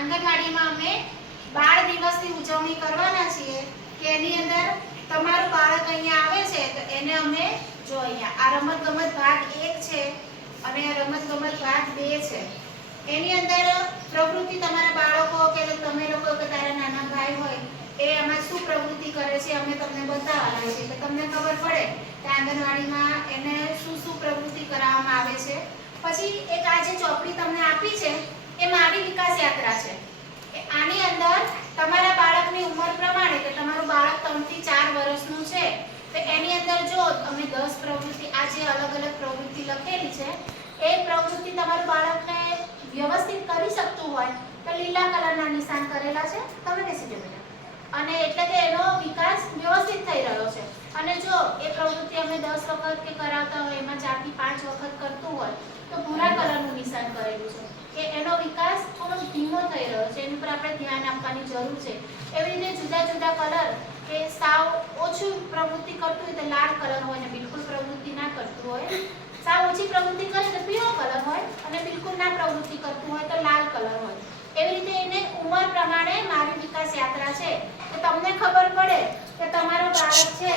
આંગણવાડીમાં અમે બાળ દિવસની ઉજવણી કરવાના છીએ કે એની અંદર તમારું બાળક અહીંયા આવે છે તો એને અમે જો અહીંયા આ રમત ગમત ભાગ એક છે અને રમત ગમત ભાગ બે છે. એની અંદર પ્રવૃત્તિ તમારા બાળકો કે તમે લોકો કે તારા નાના ભાઈ હોય, એ એમાં શું પ્રવૃત્તિ કરે છે અમે તમને બતાવવાના છે કે તમને ખબર પડે કે આંગણવાડીમાં એને શું શું પ્રવૃત્તિ કરાવવામાં આવે છે. પછી એક આ જે ચોપડી તમને આપી છે. એ આવી વિકાસ યાત્રા છે. આની અંદર તમારા બાળકની ઉંમર પ્રમાણે, કે તમારું બાળક ત્રણથી ચાર વર્ષનું છે, તો એની અંદર જો તમે દસ પ્રવૃત્તિ, આ જે અલગ અલગ પ્રવૃત્તિ લખેલી છે, એ પ્રવૃત્તિ તમારું બાળકને વ્યવસ્થિત કરી શકતું હોય, તો લીલા કલરના નિશાન કરેલા છે, તમે બેસી જાઓ અને એટલે કે એનો વિકાસ વ્યવસ્થિત થઈ રહ્યો છે. અને જો એ પ્રવૃત્તિ અમે દસ વખત કે કરાવતા હોય, એમાં ચારથી પાંચ વખત કરતું હોય તો ભૂરા કલરનું નિશાન કરેલું છે કે એનો વિકાસ થોડો ધીમો થઈ રહ્યો છે, એની પર આપણે ધ્યાન આપવાની જરૂર છે. એવી રીતે જુદા જુદા કલર કે સાવ ઓછી પ્રવૃત્તિ કરતું હોય તો લાલ કલર હોય ને બિલકુલ પ્રવૃત્તિ ના કરતું હોય. સાવ ઓછી પ્રવૃત્તિ કરે તો પીળો કલર હોય અને બિલકુલ ના પ્રવૃત્તિ કરતું હોય તો લાલ કલર હોય. એવી રીતે એને ઉંમર પ્રમાણે મારી વિકાસ યાત્રા છે. કે તમને ખબર પડે કે તમારો બાળક છે,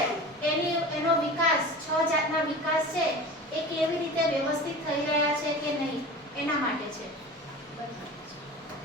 એની, એનો વિકાસ, છ જાતના વિકાસ છે. એ કેવી રીતે વ્યવસ્થિત થઈ રહ્યા છે કે નહીં? એના